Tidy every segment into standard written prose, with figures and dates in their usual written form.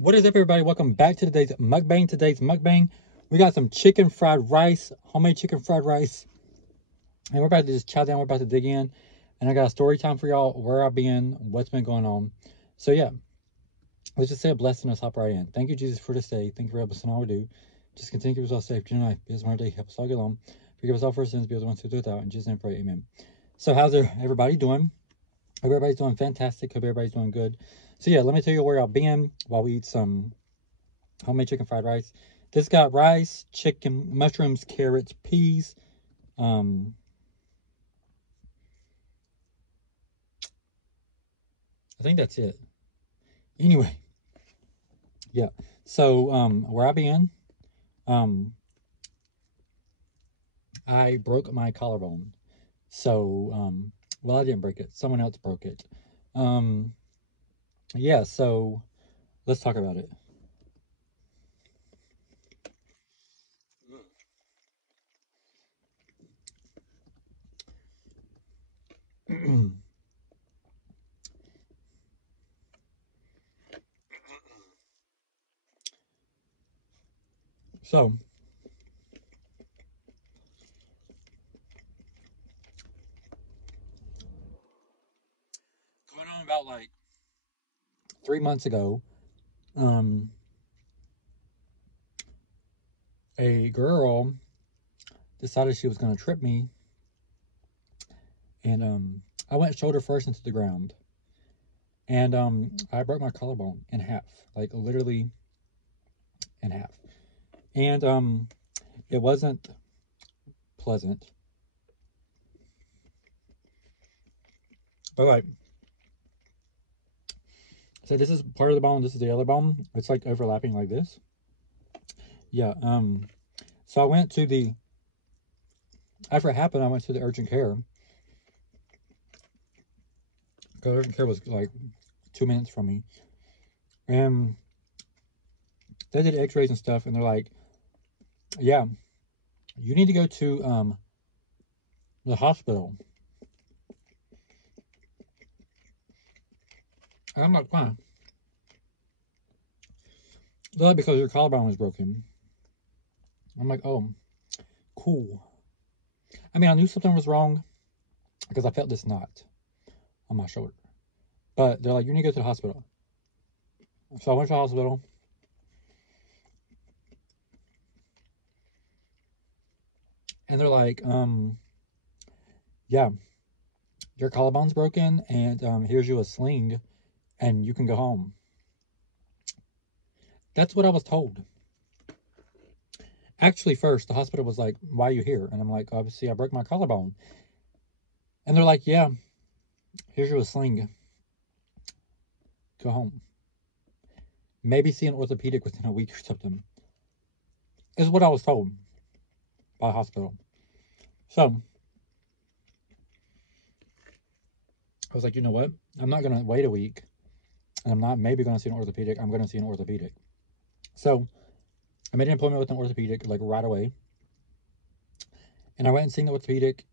What is up, everybody? Welcome back to today's mukbang. We got some chicken fried rice, homemade chicken fried rice. And we're about to just chow down. We're about to dig in. And I got a story time for y'all, where I've been, what's been going on. So, yeah, let's just say a blessing. Let's hop right in. Thank you, Jesus, for this day. Thank you for helping us in all we do. Just continue to keep us all safe. Tonight, be us one day. Help us all get along. Forgive us all for our sins. Be able to ones who do without. In Jesus' name, pray. Amen. So, how's everybody doing? Hope everybody's doing fantastic. Hope everybody's doing good. So, yeah, let me tell you where I've been while we eat some homemade chicken fried rice. This got rice, chicken, mushrooms, carrots, peas. I think that's it. Anyway, yeah. So where I been? I broke my collarbone. So well, I didn't break it. Someone else broke it. Yeah. So let's talk about it. So going on about like 3 months ago, a girl decided she was going to trip me, and I went shoulder first into the ground, and I broke my collarbone in half, like literally in half, and it wasn't pleasant, but like, so this is part of the bone, this is the other bone. It's like overlapping like this. Yeah. So I went to the after it happened, I went to the urgent care. Because urgent care was like 2 minutes from me, and they did X-rays and stuff, and they're like, "Yeah, you need to go to the hospital." And I'm like, "Why?" They're like, "Because your collarbone was broken." I'm like, "Oh, cool." I mean, I knew something was wrong because I felt this knot on my shoulder, but they're like, "You need to go to the hospital." So I went to the hospital, and they're like, "Yeah, your collarbone's broken, and here's you a sling, and you can go home." That's what I was told. Actually, first the hospital was like, "Why are you here?" And I'm like, "Obviously, I broke my collarbone." And they're like, "Yeah, here's you a sling. Go home. Maybe see an orthopedic within a week or something." Is what I was told by the hospital. So I was like, you know what? I'm not gonna wait a week, and I'm not maybe gonna see an orthopedic. I'm gonna see an orthopedic. So I made an appointment with an orthopedic like right away, and I went and seen the orthopedic.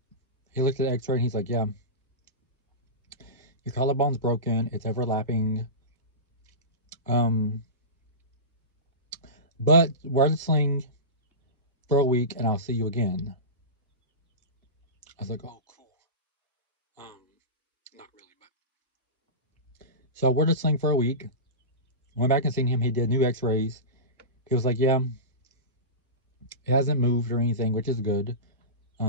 He looked at the X-ray and he's like, "Yeah, your collarbone's broken. It's overlapping. Um, but wear the sling for a week, and I'll see you again." I was like, "Oh, cool." Um, Not really, but so I wore the sling for a week. Went back and seen him. He did new X-rays. He was like, "Yeah, it hasn't moved or anything, which is good."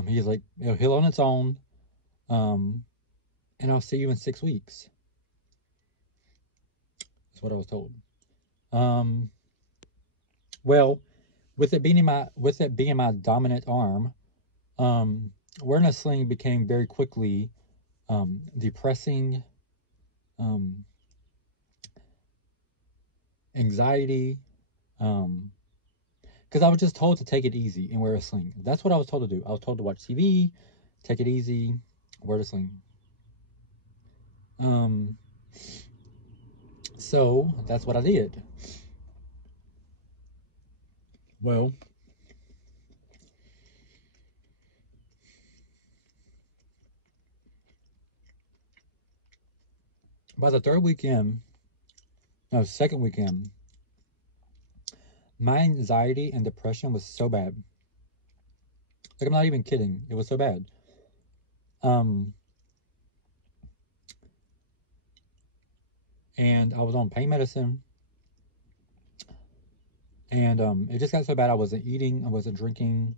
He's like, "It'll heal on its own. Um, and I'll see you in 6 weeks." That's what I was told. Um, well, with it being my dominant arm, um, wearing a sling became very quickly depressing, um, anxiety, um, because I was just told to take it easy and wear a sling. That's what I was told to do. I was told to watch TV, take it easy, wear the sling. Um, so that's what I did. Well, by the third weekend, no, second weekend, My anxiety and depression was so bad. Like, I'm not even kidding. It was so bad. And I was on pain medicine. And it just got so bad. I wasn't eating. I wasn't drinking.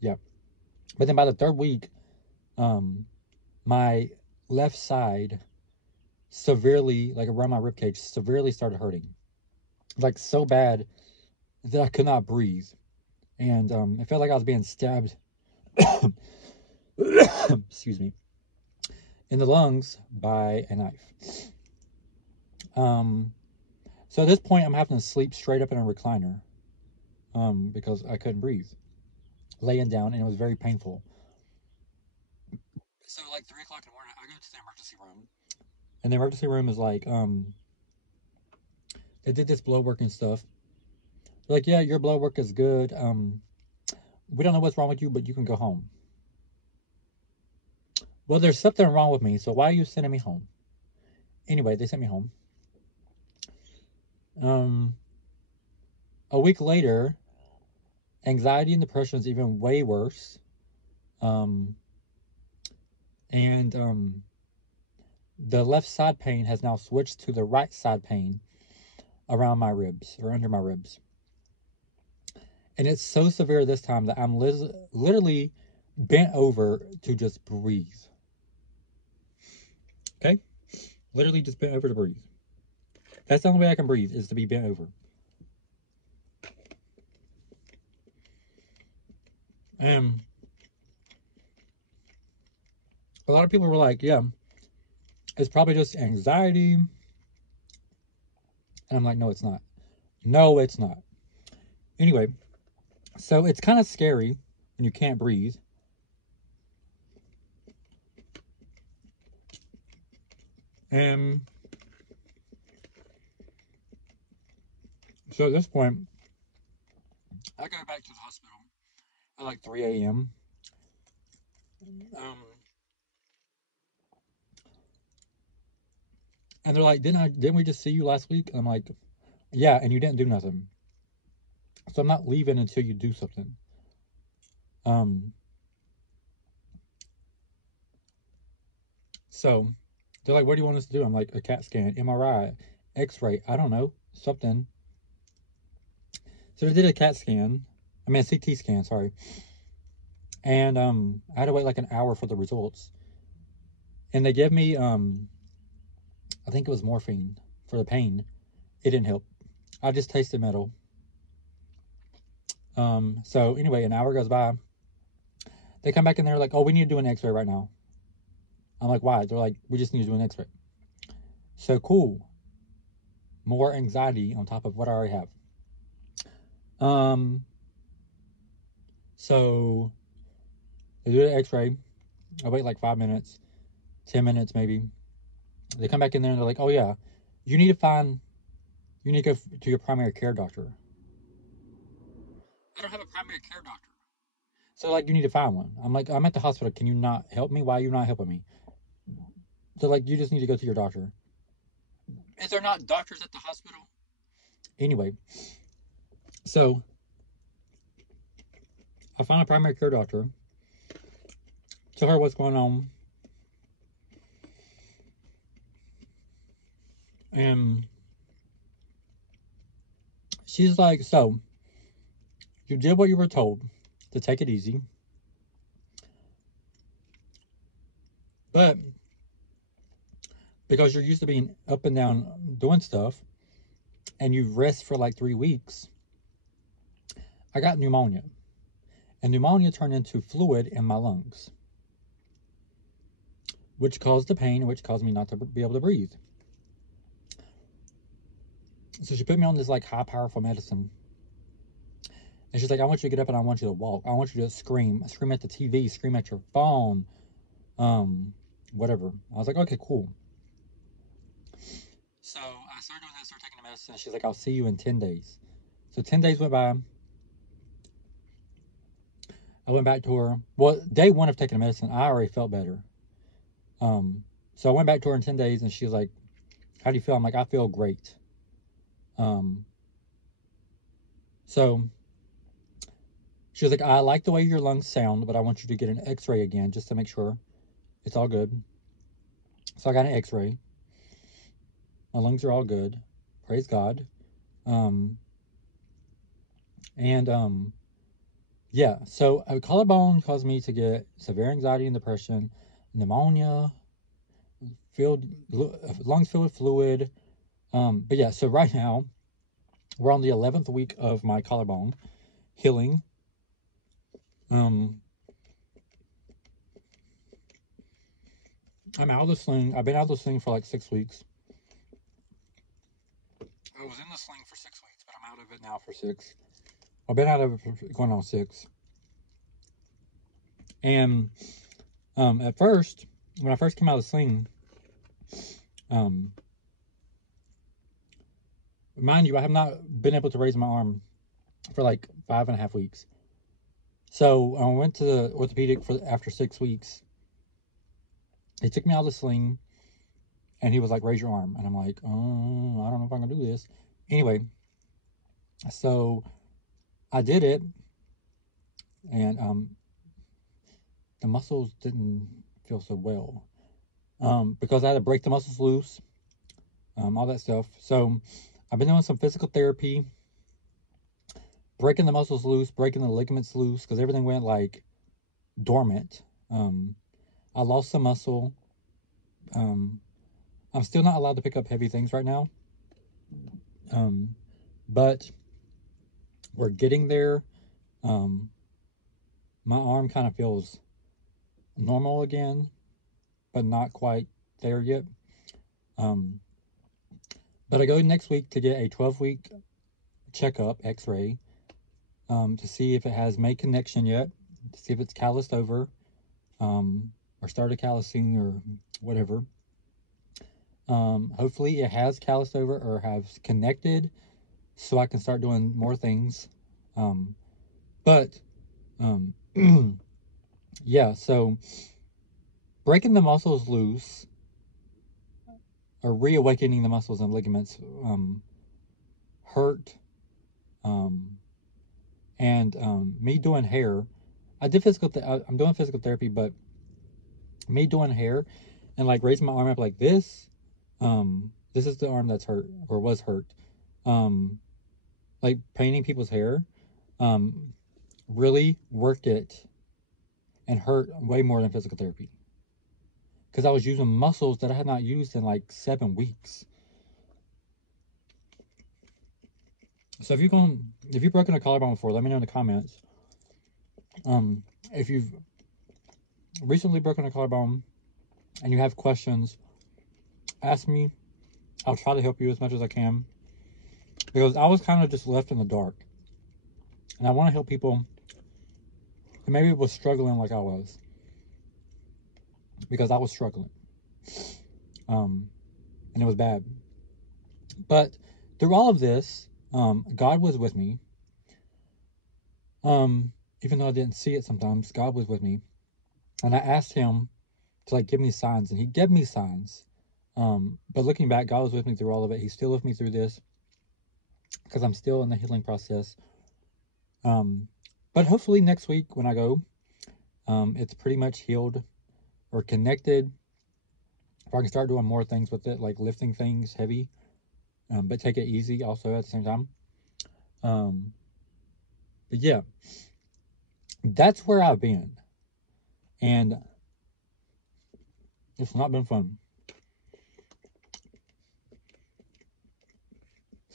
Yeah. But then by the third week, my left side severely, like around my ribcage, severely started hurting. Like so bad that I could not breathe. And it felt like I was being stabbed, excuse me, in the lungs by a knife. So at this point, I'm having to sleep straight up in a recliner because I couldn't breathe, laying down, and it was very painful. So like 3 o'clock in the morning, I go to the emergency room, and the emergency room is like, they did this blood work and stuff. They're like, yeah, your blood work is good. We don't know what's wrong with you, but you can go home. Well, there's something wrong with me, so why are you sending me home? Anyway, they sent me home. A week later, anxiety and depression is even way worse. The left side pain has now switched to the right side pain around my ribs or under my ribs. And it's so severe this time that I'm literally bent over to just breathe. Okay? Literally just bent over to breathe. That's the only way I can breathe, is to be bent over. And a lot of people were like, yeah, it's probably just anxiety. And I'm like, no, it's not. No, it's not. Anyway, so it's kind of scary when you can't breathe. And so at this point, I go back to the hospital at like 3 a.m. And they're like, didn't we just see you last week? And I'm like, yeah, and you didn't do nothing. So I'm not leaving until you do something. So they're like, what do you want us to do? I'm like, a CAT scan, MRI, X-ray, I don't know, something. So they did a CAT scan, I mean a CT scan, sorry. And I had to wait like an hour for the results. And they gave me I think it was morphine for the pain. It didn't help. I just tasted metal. So anyway, an hour goes by. They come back and they're like, oh, we need to do an X-ray right now. I'm like, why? They're like, we just need to do an X-ray. So cool. More anxiety on top of what I already have. So they do an X-ray. I wait like 5 minutes, 10 minutes maybe. They come back in there and they're like, oh yeah, you need to go to your primary care doctor. I don't have a primary care doctor. So like, you need to find one. I'm like, I'm at the hospital. Can you not help me? Why are you not helping me? They're like, you just need to go to your doctor. Is there not doctors at the hospital? Anyway, so I found a primary care doctor. Tell her what's going on. And she's like, so you did what you were told, to take it easy. But because you're used to being up and down doing stuff and you rest for like 3 weeks, I got pneumonia. And pneumonia turned into fluid in my lungs, which caused the pain, which caused me not to be able to breathe. So she put me on this like high powerful medicine. And she's like, I want you to get up and I want you to walk. I want you to scream at the TV, scream at your phone, whatever. I was like, okay, cool. So I started doing that, started taking the medicine. She's like, I'll see you in 10 days. So 10 days went by. I went back to her. Well, day one of taking the medicine, I already felt better. So I went back to her in 10 days and she was like, how do you feel? I'm like, I feel great. So she was like, I like the way your lungs sound, but I want you to get an x-ray again just to make sure it's all good. So I got an x-ray. My lungs are all good. Praise God. Yeah, so a collarbone caused me to get severe anxiety and depression, pneumonia, lungs filled with fluid. But yeah, so right now we're on the 11th week of my collarbone healing. I'm out of the sling. I've been out of the sling for like 6 weeks. I was in the sling for 6 weeks, but I'm out of it now for 6. I've been out of it for going on 6. And at first, when I first came out of the sling, mind you, I have not been able to raise my arm for like 5.5 weeks. So I went to the orthopedic after 6 weeks. He took me out of the sling, and he was like, raise your arm. And I'm like, oh, I don't know if I'm going to do this. Anyway, so I did it, and the muscles didn't feel so well because I had to break the muscles loose, all that stuff. So I've been doing some physical therapy, breaking the muscles loose, breaking the ligaments loose, because everything went like dormant. I lost some muscle. I'm still not allowed to pick up heavy things right now. But we're getting there. My arm kind of feels normal again, but not quite there yet. But I go next week to get a 12-week checkup, x-ray, to see if it has made connection yet, to see if it's calloused over, or started callousing or whatever. Hopefully it has calloused over or has connected so I can start doing more things. Yeah, so breaking the muscles loose or reawakening the muscles and ligaments hurt. Me doing hair, I'm doing physical therapy, but me doing hair and like raising my arm up like this is the arm that's hurt or was hurt. Like painting people's hair really worked it and hurt way more than physical therapy, because I was using muscles that I had not used in like 7 weeks. So if you've broken a collarbone before, let me know in the comments. If you've recently broken a collarbone and you have questions, ask me. I'll try to help you as much as I can, because I was kind of just left in the dark, and I want to help people who maybe was struggling like I was, because I was struggling, and it was bad. But through all of this, God was with me. Even though I didn't see it sometimes, God was with me, and I asked Him to like give me signs, and He gave me signs. But looking back, God was with me through all of it. He's still with me through this, because I'm still in the healing process. But hopefully next week when I go, it's pretty much healed or connected. If I can start doing more things with it, like lifting things heavy, but take it easy also at the same time. But yeah, that's where I've been, and it's not been fun.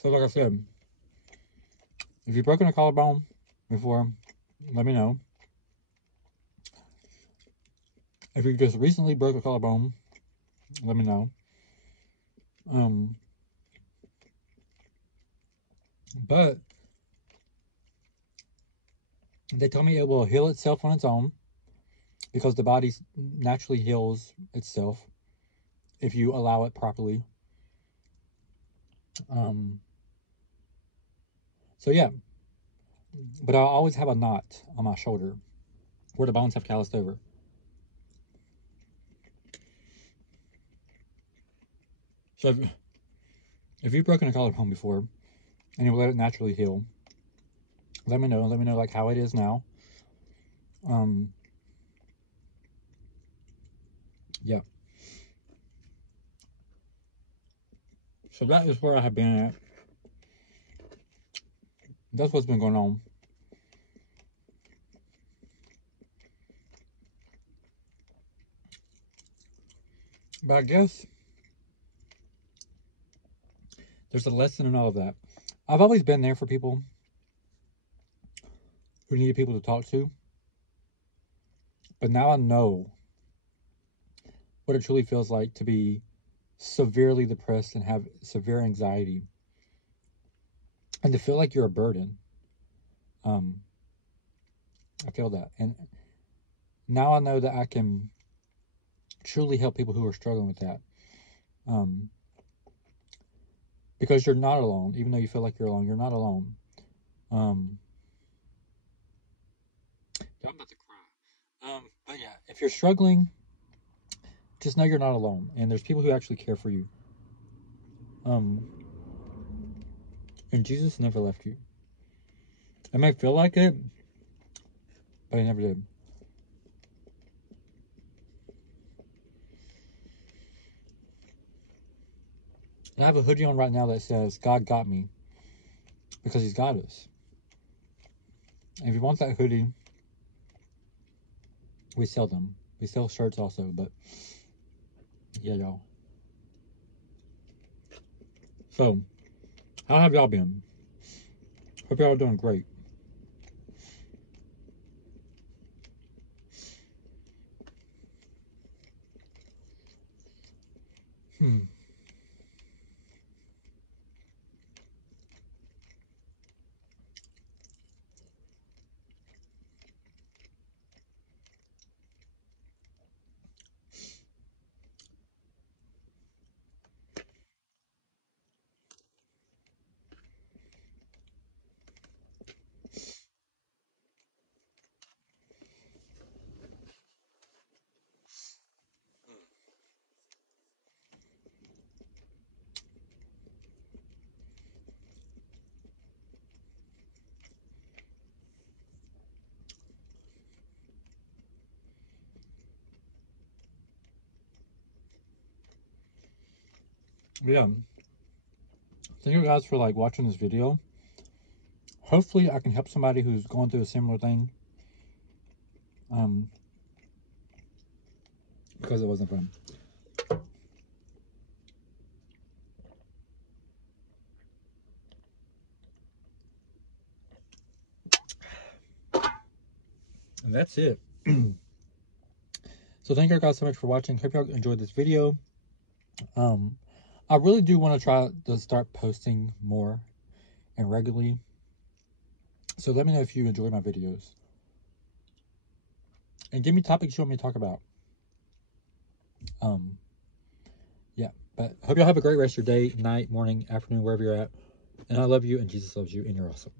So like I said, if you've broken a collarbone before, let me know. If you just recently broke a collarbone, let me know. But they tell me it will heal itself on its own, because the body naturally heals itself if you allow it properly. So yeah, but I'll always have a knot on my shoulder where the bones have calloused over. So if you've broken a collarbone before, and you let it naturally heal. Let me know. Let me know like how it is now. Yeah. So that is where I have been at. That's what's been going on. But I guess there's a lesson in all of that. I've always been there for people who needed people to talk to. But now I know what it truly feels like to be severely depressed and have severe anxiety. And to feel like you're a burden. I feel that. And now I know that I can truly help people who are struggling with that. Because you're not alone. Even though you feel like you're alone, you're not alone. I'm about to cry. But yeah, if you're struggling, just know you're not alone. And there's people who actually care for you. And Jesus never left you. It may feel like it, but he never did. And I have a hoodie on right now that says, God got me. Because he's got us. And if you want that hoodie, we sell them. We sell shirts also, but yeah, y'all. So, how have y'all been? Hope y'all are doing great. Yeah. Thank you guys for like watching this video. Hopefully I can help somebody who's going through a similar thing. Because it wasn't fun. And that's it. So thank you guys so much for watching. Hope y'all enjoyed this video. I really do want to try to start posting more and regularly. So let me know if you enjoy my videos. And give me topics you want me to talk about. Yeah. But hope y'all have a great rest of your day, night, morning, afternoon, wherever you're at. And I love you and Jesus loves you and you're awesome.